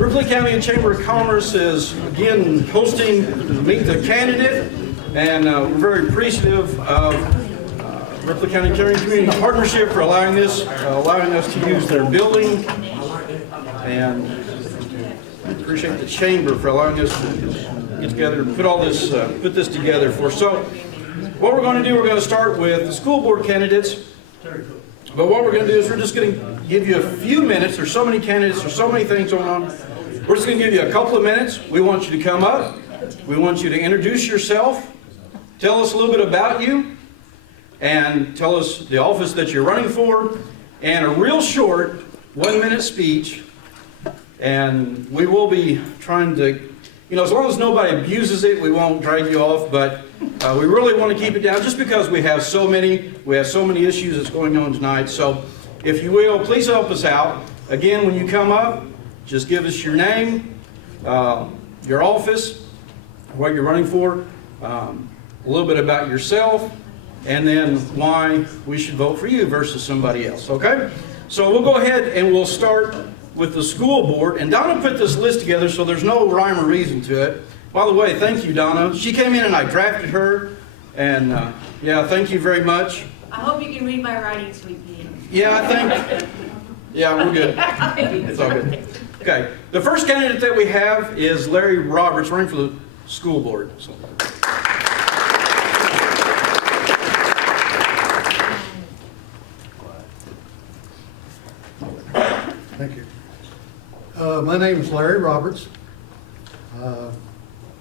Ripley County Chamber of Commerce is again hosting Meet the Candidate, and we're very appreciative of Ripley County Caring Community Partnership for allowing us to use their building, and appreciate the Chamber for allowing us to get together and put this together for us. So what we're going to do, we're going to start with the school board candidates. But what we're going to do is we're just going to give you a few minutes. There's so many candidates, there's so many things going on. We're just going to give you a couple of minutes. We want you to come up. We want you to introduce yourself. Tell us a little bit about you. And tell us the office that you're running for. And a real short 1-minute speech. And we will be trying to, as long as nobody abuses it, we won't drag you off. But we really want to keep it down just because we have so many issues that's going on tonight. So if you will, please help us out. Again, when you come up, just give us your name, your office, what you're running for, a little bit about yourself, and then why we should vote for you versus somebody else, okay? So we'll go ahead and we'll start with the school board. And Donna put this list together so there's no rhyme or reason to it. By the way, thank you, Donna. She came in and I drafted her, and yeah, thank you very much. I hope you can read my writing, sweet pea. Yeah, we're good. It's all good. Okay, the first candidate that we have is Larry Roberts, running for the school board. So. Thank you. My name is Larry Roberts. My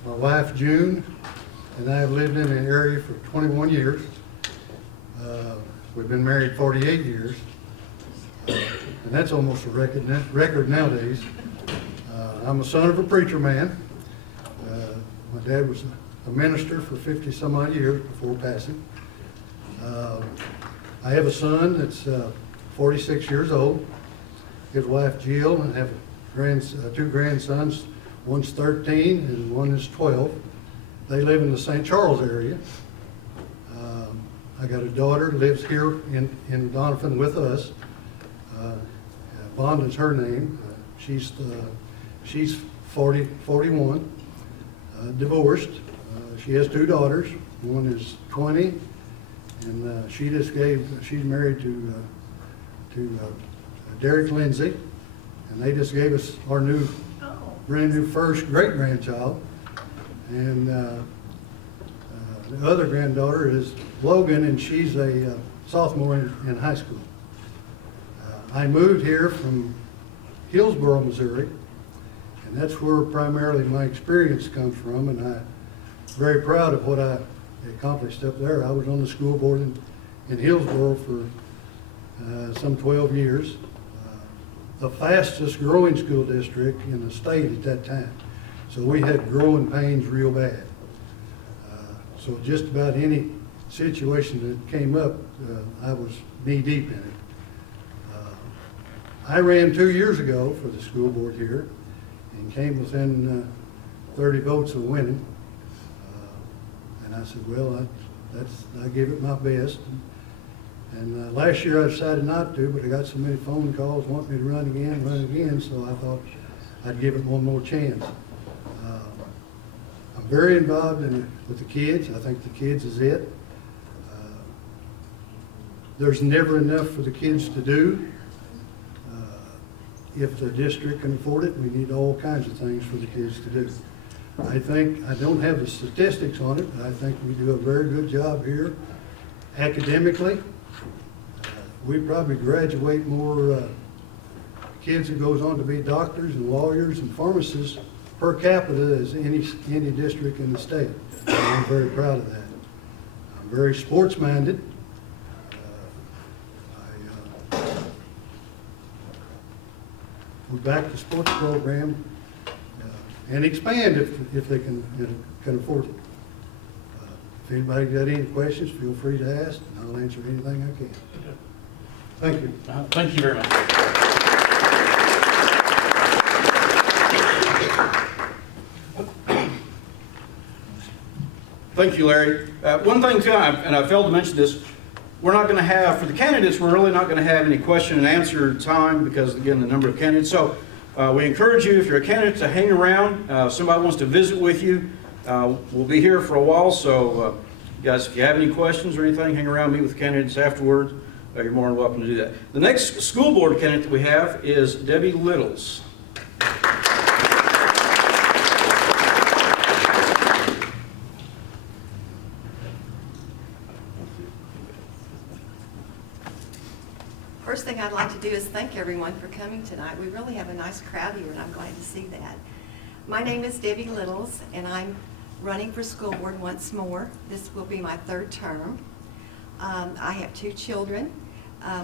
wife June and I have lived in the area for 21 years. We've been married 48 years. And that's almost a record nowadays. I'm a son of a preacher man. My dad was a minister for 50 some odd years before passing. I have a son that's 46 years old. His wife Jill, and I have two grandsons. One's 13 and one is 12. They live in the St. Charles area. I got a daughter who lives here in Donovan with us. Bond is her name. She's 41, divorced. She has 2 daughters. One is 20, and she's married to Derek Lindsay, and they just gave us our brand new first great grandchild. And the other granddaughter is Logan, and she's a sophomore in high school. I moved here from Hillsboro, Missouri, and that's where primarily my experience comes from, and I'm very proud of what I accomplished up there. I was on the school board in Hillsboro for some 12 years, the fastest growing school district in the state at that time. So we had growing pains real bad. So just about any situation that came up, I was knee deep in it. I ran 2 years ago for the school board here and came within 30 votes of winning. And I said, well, I give it my best. And last year I decided not to, but I got so many phone calls wanting me to run again, so I thought I'd give it one more chance. I'm very involved with the kids. I think the kids is it. There's never enough for the kids to do. If the district can afford it, we need all kinds of things for the kids to do. I don't have the statistics on it, but I think we do a very good job here academically. We probably graduate more kids that goes on to be doctors and lawyers and pharmacists per capita as any district in the state. I'm very proud of that. I'm very sports-minded. We back the sports program and expand if they can afford it. If anybody got any questions, feel free to ask, and I'll answer anything I can. Thank you. Thank you very much. Thank you, Larry. One thing too, and I failed to mention this, we're not going to have, for the candidates, we're really not going to have any question and answer time because, again, the number of candidates. So We encourage you, if you're a candidate, to hang around. Somebody wants to visit with you. We'll be here for a while, so guys, if you have any questions or anything, hang around, meet with the candidates afterwards. You're more than welcome to do that. The next school board candidate that we have is Debbie Littles. First thing I'd like to do is thank everyone for coming tonight. We really have a nice crowd here, and I'm glad to see that. My name is Debbie Littles, and I'm running for school board once more. This will be my third term. I have 2 children.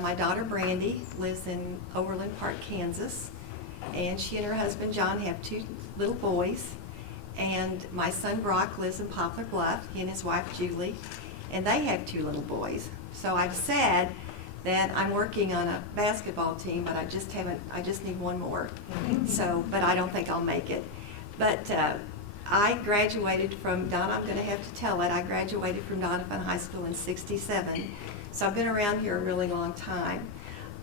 My daughter Brandy lives in Overland Park, Kansas, and she and her husband John have 2 little boys. And my son Brock lives in Poplar Bluff, he and his wife Julie, and they have 2 little boys. So I've said that I'm working on a basketball team, but I just need one more. So, but I don't think I'll make it. But I graduated from I'm going to have to tell it, I graduated from Doniphan High School in '67. So I've been around here a really long time.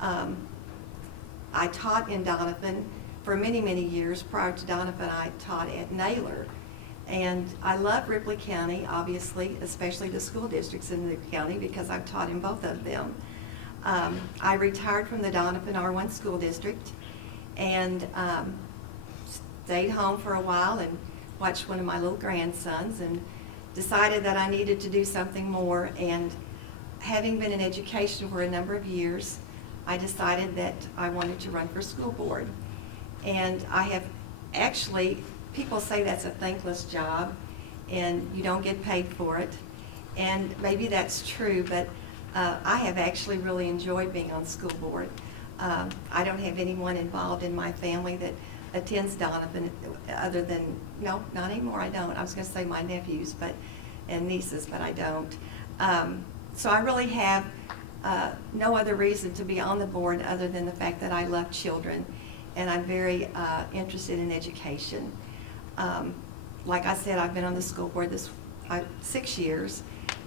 I taught in Doniphan for many, many years. Prior to Doniphan, I taught at Naylor. And I love Ripley County, obviously, especially the school districts in the county, because I've taught in both of them. I retired from the Doniphan R1 school district and stayed home for a while and watched one of my little grandsons and decided that I needed to do something more. And having been in education for a number of years, I decided that I wanted to run for school board. And I have actually, people say that's a thankless job and you don't get paid for it. And maybe that's true, but I have actually really enjoyed being on school board. I don't have anyone involved in my family that attends Doniphan other than, no, not anymore, I don't. I was going to say my nephews and nieces, but I don't. So I really have no other reason to be on the board other than the fact that I love children and I'm very interested in education. Like I said, I've been on the school board 6 years,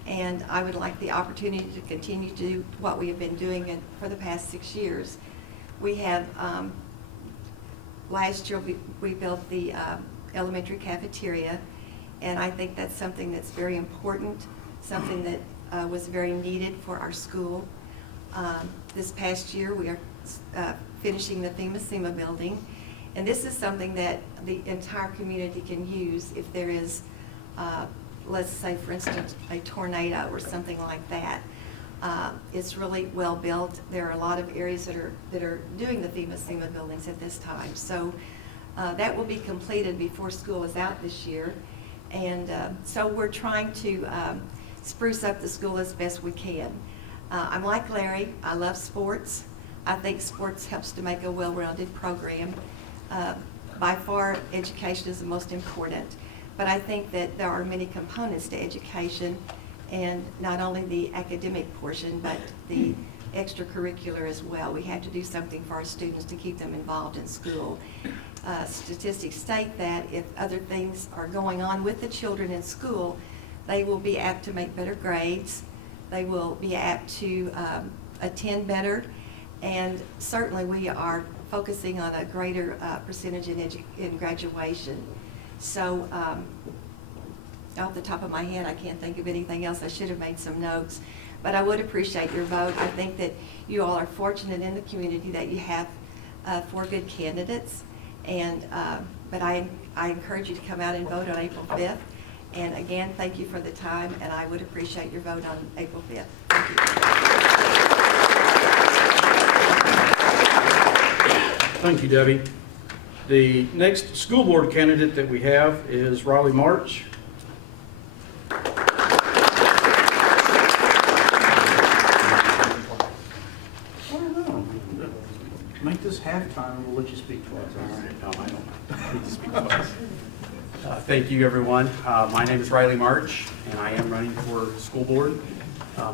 and I would like the opportunity to continue to do what we have been doing for the past 6 years. We have, last year we built the elementary cafeteria, and I think that's something that's very important, something that was very needed for our school. This past year we are finishing the FEMA building, and this is something that the entire community can use if there is let's say, for instance, a tornado or something like that. It's really well built. There are a lot of areas that are doing the FEMA buildings at this time. So that will be completed before school is out this year. And so we're trying to spruce up the school as best we can. I'm like Larry. I love sports. I think sports helps to make a well-rounded program. By far, education is the most important. But I think that there are many components to education, and not only the academic portion, but the extracurricular as well. We have to do something for our students to keep them involved in school. Statistics state that if other things are going on with the children in school, they will be apt to make better grades, they will be apt to attend better, and certainly we are focusing on a greater percentage in graduation. So off the top of my head, I can't think of anything else. I should have made some notes, but I would appreciate your vote. I think that you all are fortunate in the community that you have 4 good candidates, and but I encourage you to come out and vote on April 5th. And again, thank you for the time, and I would appreciate your vote on April 5th. Thank you. Thank you, Debbie. The next school board candidate that we have is Riley March. Make this halftime and we'll let you speak twice. All right. No, I don't need to speak twice. Thank you, everyone. My name is Riley March, and I am running for school board. I'll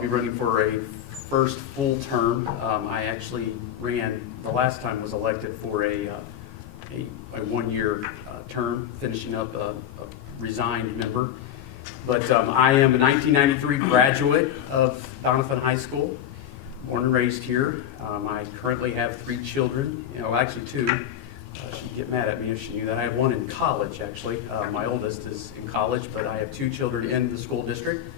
be running for a first full term. I actually ran, the last time was elected for a 1-year term, finishing up a resigned member. But I am a 1993 graduate of Doniphan High School. born and raised here. I currently have 3 children, actually 2. She'd get mad at me if she knew that. I have 1 in college, actually. My oldest is in college, but I have 2 children in the school district,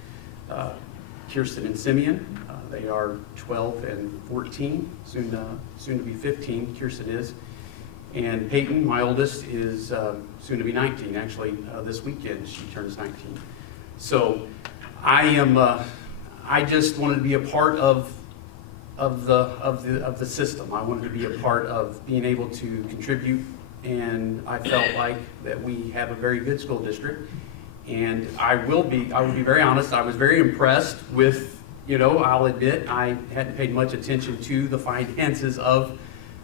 Kirsten and Simeon. They are 12 and 14, soon to be 15, Kirsten is. And Peyton, my oldest, is soon to be 19. Actually, this weekend she turns 19. So I just wanted to be a part of the system. I wanted to be a part of being able to contribute, and I felt like that we have a very good school district. And I will be very honest, I was very impressed with, I'll admit, I hadn't paid much attention to the finances of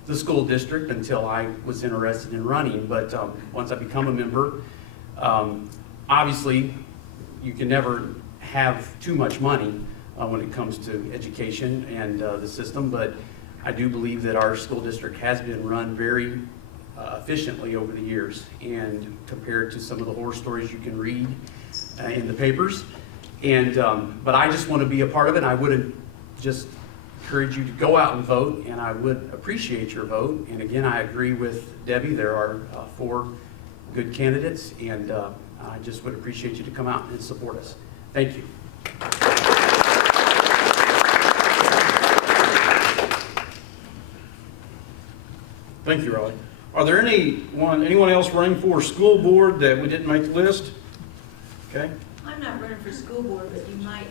the school district until I was interested in running. But once I become a member, obviously you can never have too much money when it comes to education and the system, but I do believe that our school district has been run very efficiently over the years, and compared to some of the horror stories you can read in the papers. And but I just want to be a part of it. I would just encourage you to go out and vote, and I would appreciate your vote. And again, I agree with Debbie. There are 4 good candidates, and I just would appreciate you to come out and support us. Thank you. Thank you, Raleigh. Are there anyone else running for school board that we didn't make the list? Okay. I'm not running for school board, but you might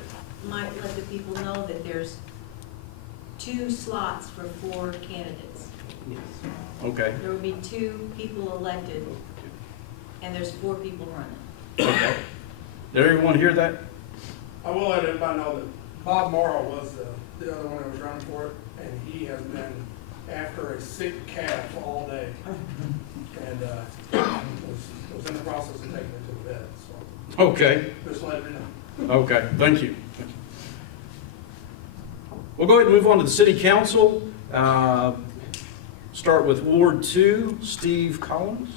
let the people know that there's 2 slots for 4 candidates. Okay. There will be 2 people elected, and there's 4 people running. Okay. Did everyone hear that? I will let everybody know that Bob Morrow was the other one that was running for it, and he has been after a sick calf all day, and was in the process of taking it to the vet. So Okay. just let me know. Okay. Thank you. We'll go ahead and move on to the city council. Start with Ward 2, Steve Collins.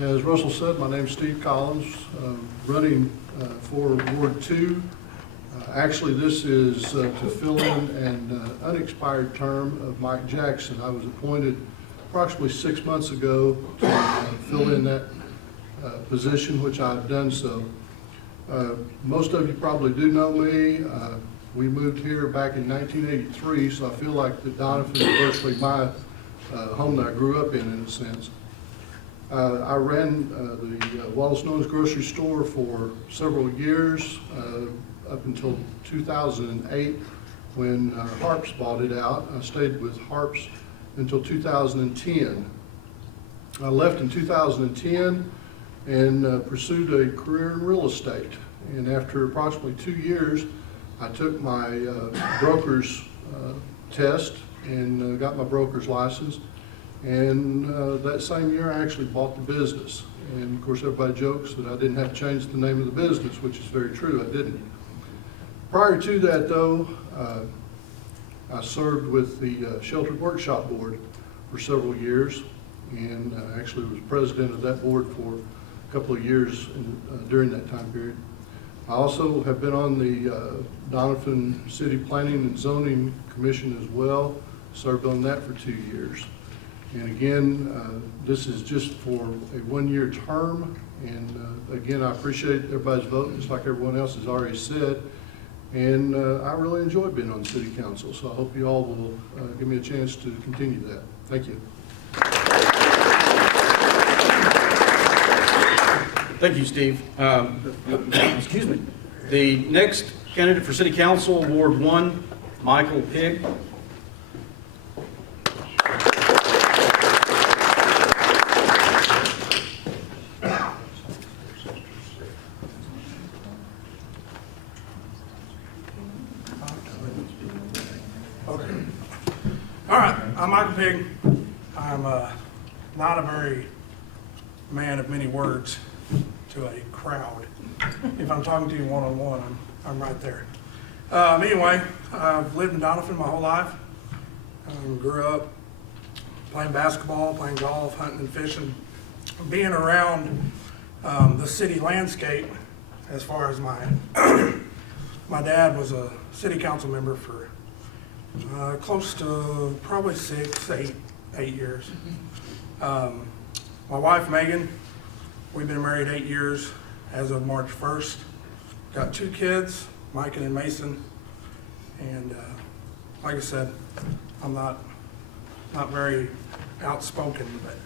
As Russell said, my name's Steve Collins, running for Ward 2. Actually, this is to fill in an unexpired term of Mike Jackson. I was appointed approximately 6 months ago to fill in that position, which I've done so. Most of you probably do know me. We moved here back in 1983, so I feel like that Donovan is virtually my home that I grew up in a sense. I ran the Wallace Nones grocery store for several years, up until 2008 when Harps bought it out. I stayed with Harps until 2010. I left in 2010 and pursued a career in real estate. And after approximately 2 years, I took my broker's test and got my broker's license. And that same year, I actually bought the business. And of course, everybody jokes that I didn't have to change the name of the business, which is very true, I didn't. Prior to that, though, I served with the Sheltered Workshop Board for several years, and actually was president of that board for a couple of years during that time period. I also have been on the Donovan City Planning and Zoning Commission as well, served on that for 2 years. And again, this is just for a 1-year term. And again, I appreciate everybody's vote, just like everyone else has already said. And I really enjoy being on city council. So I hope you all will give me a chance to continue that. Thank you. Thank you, Steve. Excuse me. The next candidate for city council, Ward 1, Michael Pigg. All right, I'm Michael Pigg. I'm not a very man of many words to a crowd. If I'm talking to you one-on-one, I'm right there. Anyway, I've lived in Donovan my whole life. Grew up playing basketball, playing golf, hunting and fishing. being around the city landscape, as far as my my dad was a city council member for close to probably 8 years. My wife Megan, we've been married 8 years as of March 1st. Got 2 kids, Micah and Mason, and like I said, I'm not very outspoken, but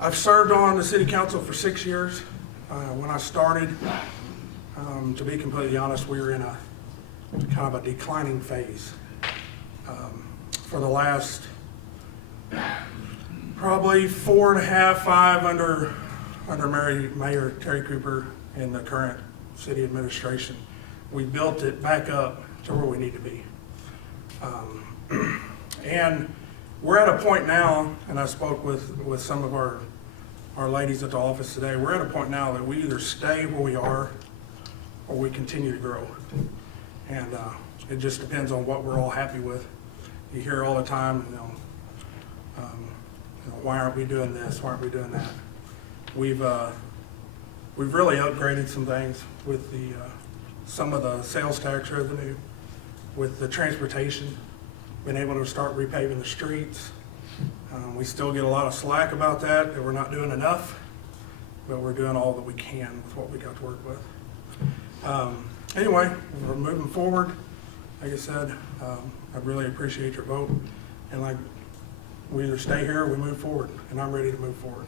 I've served on the city council for 6 years. When I started, to be completely honest, we were in a kind of a declining phase. For the last probably 4.5, 5 under Mayor Terry Cooper in the current city administration, we built it back up to where we need to be. And we're at a point now, and I spoke with some of our ladies at the office today, we're at a point now that we either stay where we are or we continue to grow. And it just depends on what we're all happy with. You hear all the time, why aren't we doing this? Why aren't we doing that? We've really upgraded some things with some of the sales tax revenue, with the transportation, been able to start repaving the streets. We still get a lot of slack about that we're not doing enough, but we're doing all that we can with what we got to work with. Anyway, we're moving forward. Like I said, I really appreciate your vote, and like, we either stay here or we move forward, and I'm ready to move forward.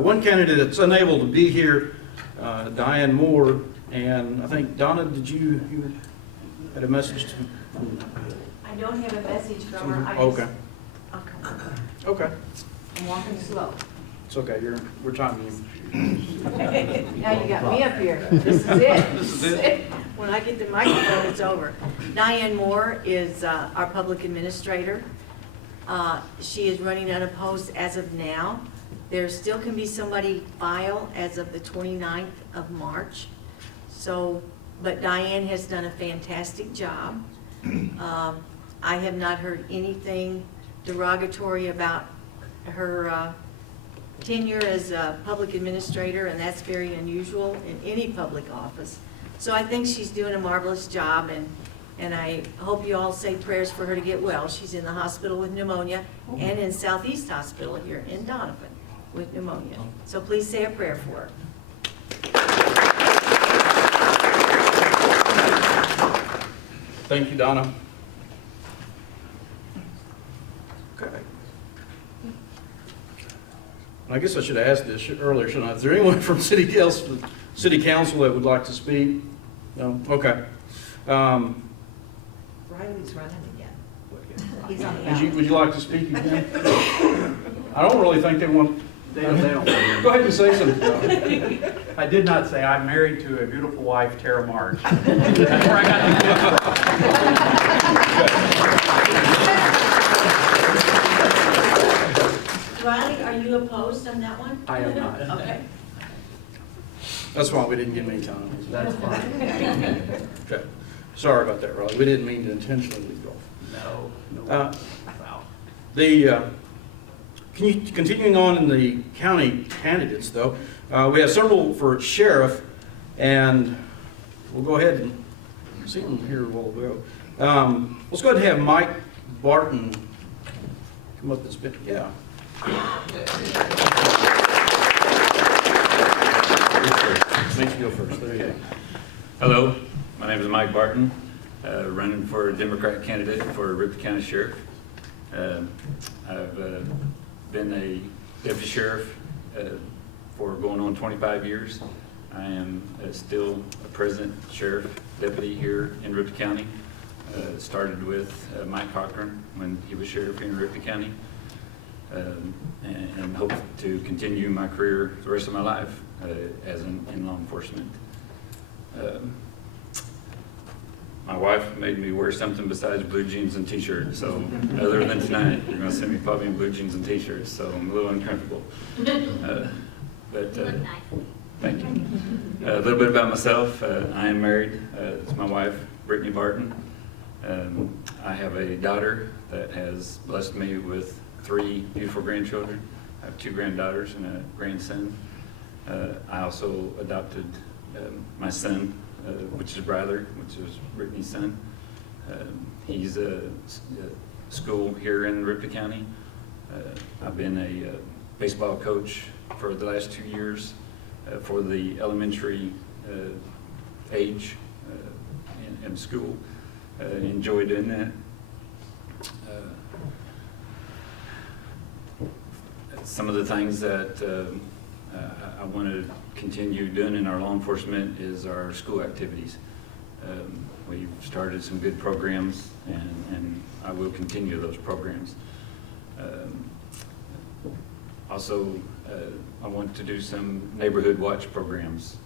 One candidate that's unable to be here, Diane More, and I think, Donna, did you had a message to? I don't have a message from her. I just- Okay. Okay. I'm walking slow. It's okay. We're timing you. Now you got me up here. This is it. This is it. When I get the microphone, it's over. Diane Moore is our public administrator. She is running unopposed as of now. There still can be somebody file as of the 29th of March. So, but Diane has done a fantastic job. I have not heard anything derogatory about her tenure as a public administrator, and that's very unusual in any public office. So I think she's doing a marvelous job, and I hope you all say prayers for her to get well. She's in the hospital with pneumonia and in Southeast Hospital here in Donovan with pneumonia. So please say a prayer for her. Thank you, Donna. Okay. I guess I should have asked this earlier, shouldn't I? Is there anyone from city council that would like to speak? No? Okay. Riley's running again. He's on the ballot. Would you like to speak again? I don't really think they want. They don't. Go ahead and say something. I did not say I'm married to a beautiful wife, Tara March. That's where I got Riley, are you opposed on that one? I am not. Okay. That's why we didn't get any time. That's fine. Okay. Sorry about that, Riley. We didn't mean to intentionally leave you off. No. Wow. Continuing on in the county candidates, though, we have several for sheriff, and we'll go ahead and see them here a while ago. Let's go ahead and have Mike Barton come up and speak. Yeah. Makes you go first. There you go. Hello, my name is Mike Barton, running for a Democrat candidate for Ripley County Sheriff. I've been a deputy sheriff for going on 25 years. I am still a present sheriff deputy here in Ripley County. Started with Mike Cochran when he was sheriff here in Ripley County, and hope to continue my career the rest of my life as in law enforcement. My wife made me wear something besides blue jeans and t-shirts, so other than tonight, you're gonna see me probably in blue jeans and t-shirts, so I'm a little uncomfortable. Thank you. A little bit about myself. I am married. It's my wife, Brittany Barton. I have a daughter that has blessed me with 3 beautiful grandchildren. I have 2 granddaughters and a grandson. I also adopted my son, which is Bradley, which is Brittany's son. He's a school here in Ripley County. I've been a baseball coach for the last 2 years for the elementary age in school. Enjoy doing that. Some of the things that I want to continue doing in our law enforcement is our school activities. We've started some good programs, and I will continue those programs. Also, I want to do some neighborhood watch programs.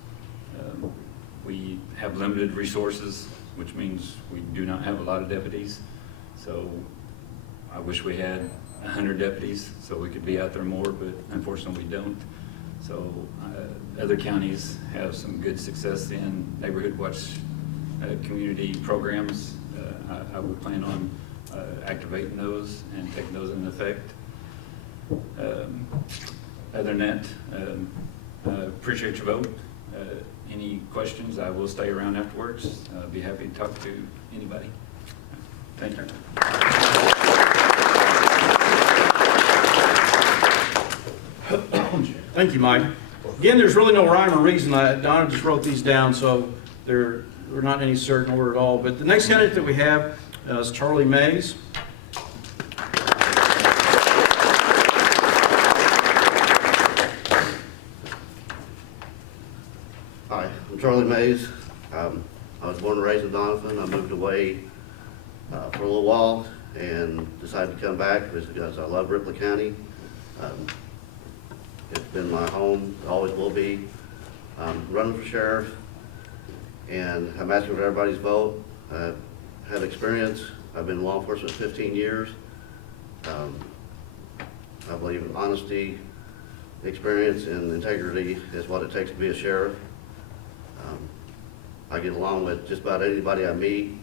We have limited resources, which means we do not have a lot of deputies. So I wish we had 100 deputies so we could be out there more, but unfortunately we don't. So other counties have some good success in neighborhood watch community programs. I would plan on activating those and taking those into effect. Other than that, appreciate your vote. Any questions, I will stay around afterwards. I'll be happy to talk to anybody. Thank you. Thank you, Mike. Again, there's really no rhyme or reason. Donna just wrote these down, so they're not in any certain order at all. But the next candidate that we have is Charlie Mays. Hi, I'm Charlie Mays. I was born and raised in Donovan. I moved away for a little while and decided to come back because I love Ripley County. It's been my home, always will be. I'm running for sheriff, and I'm asking for everybody's vote. I have experience. I've been in law enforcement 15 years. I believe in honesty, experience, and integrity is what it takes to be a sheriff. I get along with just about anybody I meet.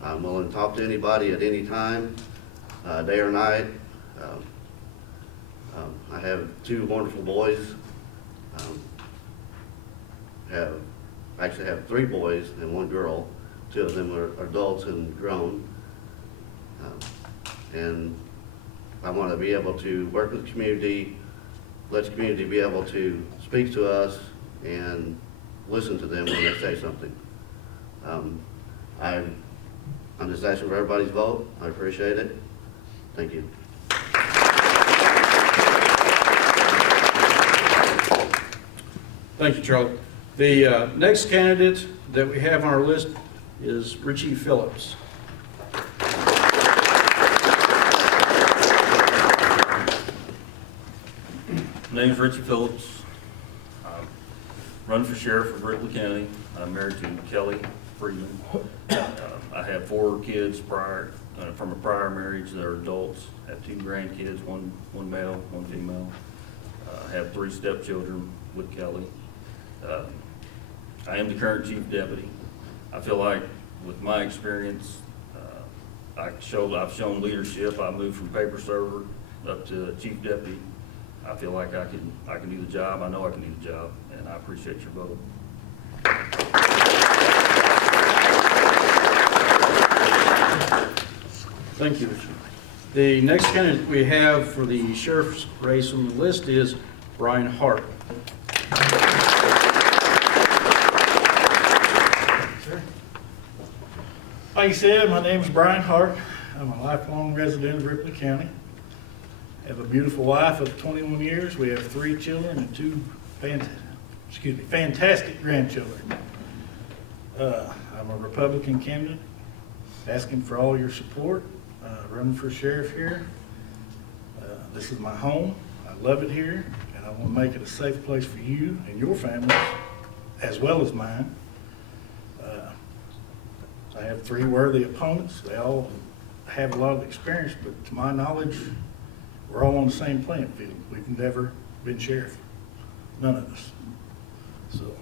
I'm willing to talk to anybody at any time, day or night. I have 2 wonderful boys. Actually have 3 boys and 1 girl. 2 of them are adults and grown. And I want to be able to work with the community, let the community be able to speak to us and listen to them when they say something. I'm just asking for everybody's vote. I appreciate it. Thank you. Thank you, Charlie. The next candidate that we have on our list is Richie Phillips. My name is Richie Phillips. I run for sheriff of Ripley County. I'm married to Kelly Freeman. I have 4 kids from a prior marriage that are adults. I have 2 grandkids, one male, 1 female. I have 3 stepchildren with Kelly. I am the current chief deputy. I feel like with my experience, I've shown leadership. I moved from paper server up to chief deputy. I feel like I can do the job. I know I can do the job, and I appreciate your vote. Thank you, Richie. The next candidate we have for the sheriff's race on the list is Brian Hart. Like you said, my name is Brian Hart. I'm a lifelong resident of Ripley County. I have a beautiful wife of 21 years. We have 3 children and 2 fantastic grandchildren. I'm a Republican candidate, asking for all your support, running for sheriff here. This is my home. I love it here, and I want to make it a safe place for you and your families, as well as mine. I have 3 worthy opponents. They all have a lot of experience, but to my knowledge, we're all on the same playing field. We've never been sheriff, none of us. So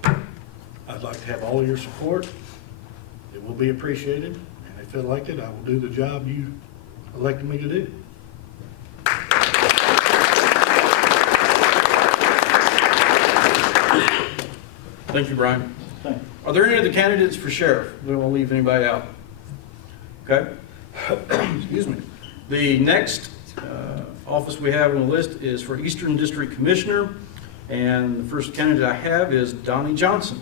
I'd like to have all your support. It will be appreciated, and if I like it, I will do the job you elected me to do. Thank you, Brian. Thank you. Are there any other candidates for sheriff? We don't want to leave anybody out. Okay? Excuse me. The next office we have on the list is for Eastern District Commissioner, and the first candidate I have is Donny Johnson.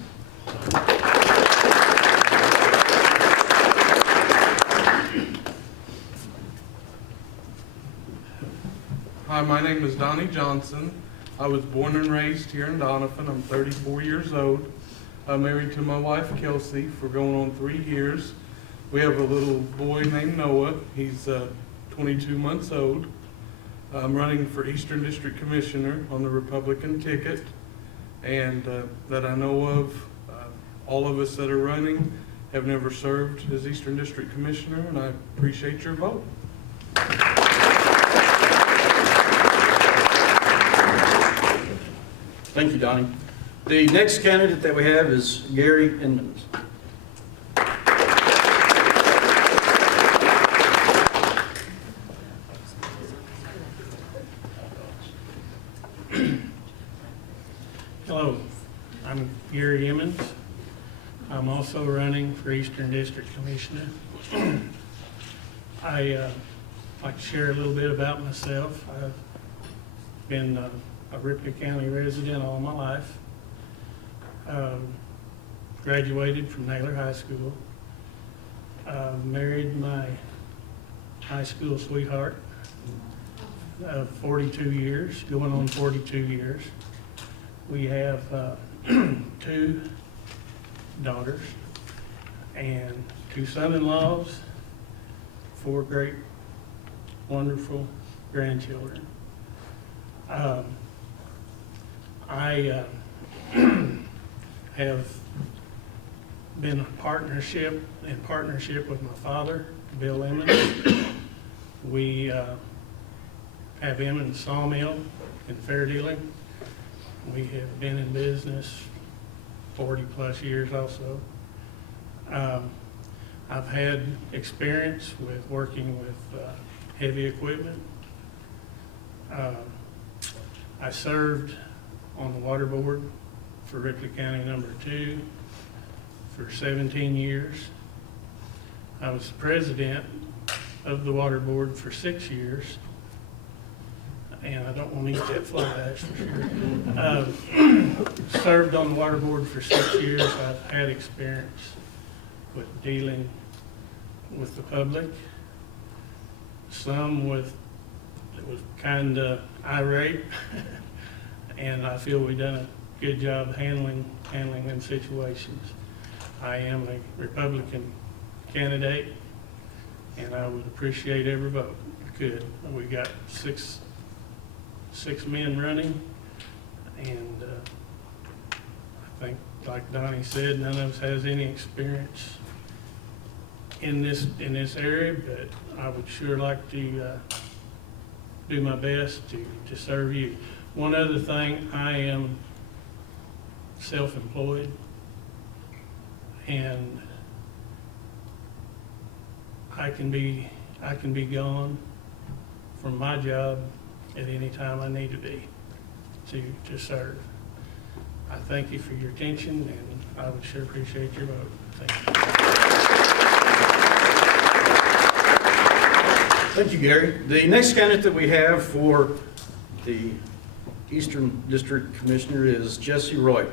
Hi, my name is Donny Johnson. I was born and raised here in Doniphan. I'm 34 years old. I'm married to my wife Kelsey for going on 3 years. We have a little boy named Noah. He's 22 months old. I'm running for Eastern District Commissioner on the Republican ticket. And that I know of, all of us that are running have never served as Eastern District Commissioner, and I appreciate your vote. Thank you, Donnie. The next candidate that we have is Gary Inmans. Hello, I'm Gary Emmons. I'm also running for Eastern District Commissioner. I like to share a little bit about myself. I've been a Ripley County resident all my life. Graduated from Naylor High School. Married my high school sweetheart of 42 years, going on 42 years. We have 2 daughters and 2 son-in-laws, 4 great, wonderful grandchildren. I have been in partnership with my father, Bill Emmons. We have Emmons Sawmill in Fair Dealing. We have been in business 40 plus years also. I've had experience with working with heavy equipment. I served on the water board for Ripley County number 2 for 17 years. I was president of the water board for 6 years. And I don't want to eat that fly ash for sure. Served on the water board for 6 years. I've had experience with dealing with the public. Some with, it was kind of irate. And I feel we've done a good job handling them situations. I am a Republican candidate, and I would appreciate every vote I could. We got six men running, and I think, like Donnie said, none of us has any experience in this area, but I would sure like to do my best to serve you. One other thing, I am self-employed, and I can be gone from my job at any time I need to be to serve. I thank you for your attention, and I would sure appreciate your vote. Thank you. Thank you, Gary. The next candidate that we have for the Eastern District Commissioner is Jesse Roy.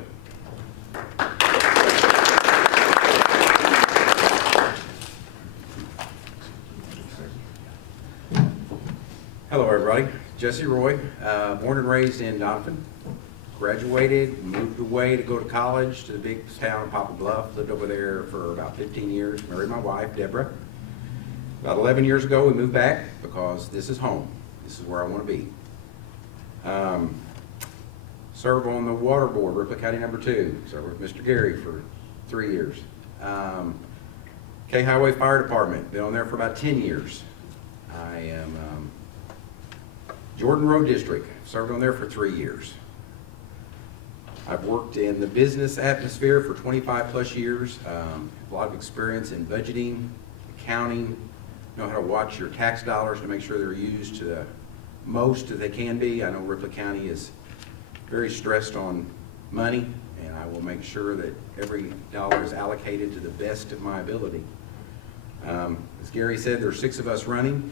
Hello, everybody. Jesse Roy, born and raised in Doniphan. Graduated, moved away to go to college to the big town of Poplar Bluff. Lived over there for about 15 years. Married my wife, Deborah. About 11 years ago, we moved back because this is home. This is where I want to be. Served on the water board, Ripley County number 2. Served with Mr. Gary for 3 years. K Highway Fire Department, been on there for about 10 years. I am Jordan Road District, served on there for 3 years. I've worked in the business atmosphere for 25-plus years, a lot of experience in budgeting, accounting, know how to watch your tax dollars to make sure they're used to the most that they can be. I know Ripley County is very stressed on money, and I will make sure that every dollar is allocated to the best of my ability. As Gary said, there are 6 of us running.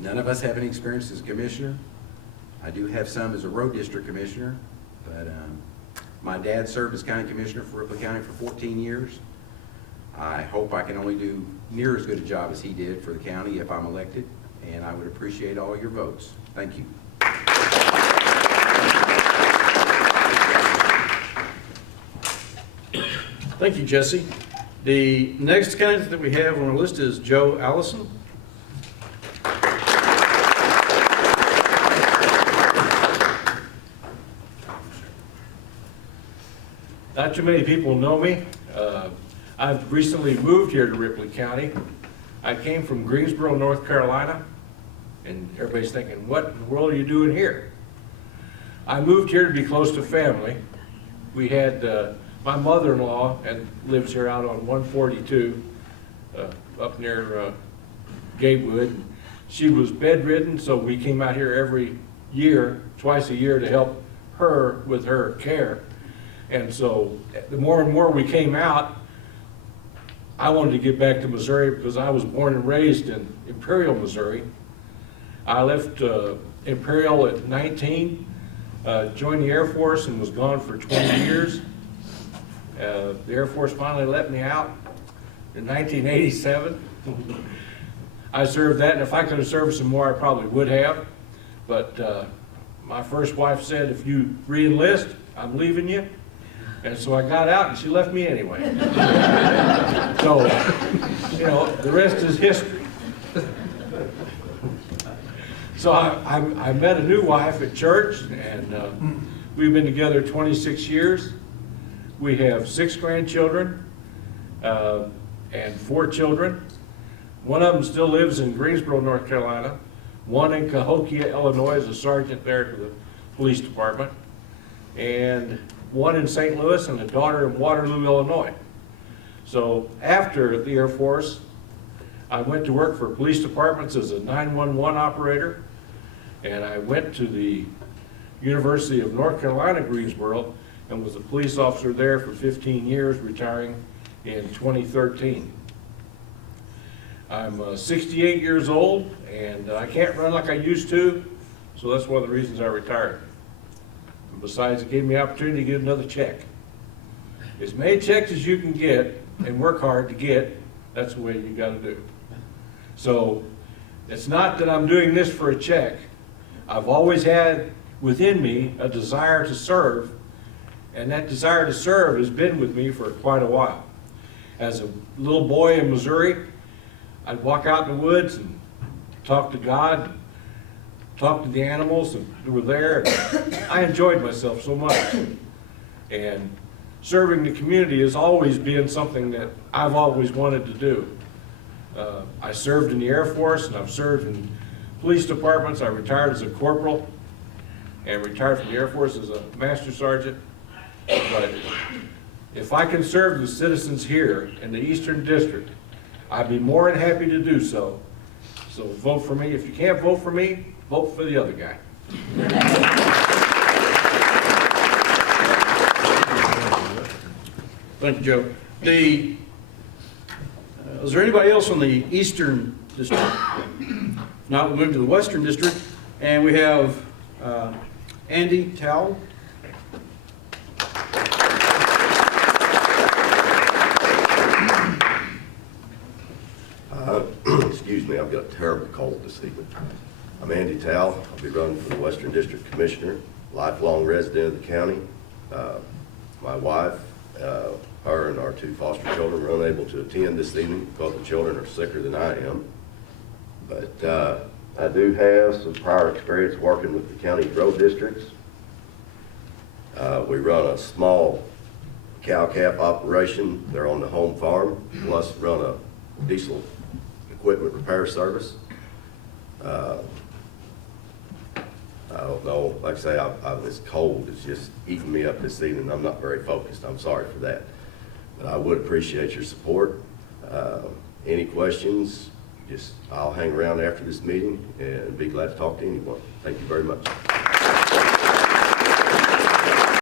None of us have any experience as a commissioner. I do have some as a road district commissioner, but my dad served as county commissioner for Ripley County for 14 years. I hope I can only do near as good a job as he did for the county if I'm elected, and I would appreciate all your votes. Thank you. Thank you, Jesse. The next candidate that we have on our list is Joe Allison. Not too many people know me. I've recently moved here to Ripley County. I came from Greensboro, North Carolina, and everybody's thinking, what in the world are you doing here? I moved here to be close to family. We had my mother-in-law and lives here out on 142 up near Gatewood. She was bedridden, so we came out here every year, twice a year, to help her with her care. And so the more and more we came out, I wanted to get back to Missouri because I was born and raised in Imperial, Missouri. I left Imperial at 19, joined the Air Force and was gone for 20 years. The Air Force finally let me out in 1987. I served that, and if I could have served some more, I probably would have. But my first wife said, if you re-enlist, I'm leaving you. And so I got out, and she left me anyway. So, you know, the rest is history. So I met a new wife at church, and we've been together 26 years. We have 6 grandchildren and 4 children. One of them still lives in Greensboro, North Carolina. One in Cahokia, Illinois, is a sergeant there to the police department. And one in St. Louis, and a daughter in Waterloo, Illinois. So after the Air Force, I went to work for police departments as a 911 operator, and I went to the University of North Carolina, Greensboro, and was a police officer there for 15 years, retiring in 2013. I'm 68 years old, and I can't run like I used to, so that's one of the reasons I retired. Besides, it gave me the opportunity to get another check. As many checks as you can get and work hard to get, that's the way you got to do. So it's not that I'm doing this for a check. I've always had within me a desire to serve, and that desire to serve has been with me for quite a while. As a little boy in Missouri, I'd walk out in the woods and talk to God, talk to the animals that were there. I enjoyed myself so much. And serving the community has always been something that I've always wanted to do. I served in the Air Force, and I've served in police departments. I retired as a corporal and retired from the Air Force as a master sergeant. But if I can serve the citizens here in the Eastern District, I'd be more than happy to do so. So vote for me. If you can't vote for me, vote for the other guy. Thank you, Joe. Is there anybody else on the Eastern District? Now we'll move to the Western District, and we have Andy Towle. Excuse me, I've got a terrible cold this evening. I'm Andy Towle. I'll be running for the Western District Commissioner, lifelong resident of the county. My wife, her and our 2 foster children were unable to attend this evening because the children are sicker than I am. But I do have some prior experience working with the county road districts. We run a small cow-calf operation. They're on the home farm, plus run a diesel equipment repair service. I don't know, like I say, this cold is just eating me up this evening. I'm not very focused. I'm sorry for that. But I would appreciate your support. Any questions, I'll hang around after this meeting and be glad to talk to anyone. Thank you very much.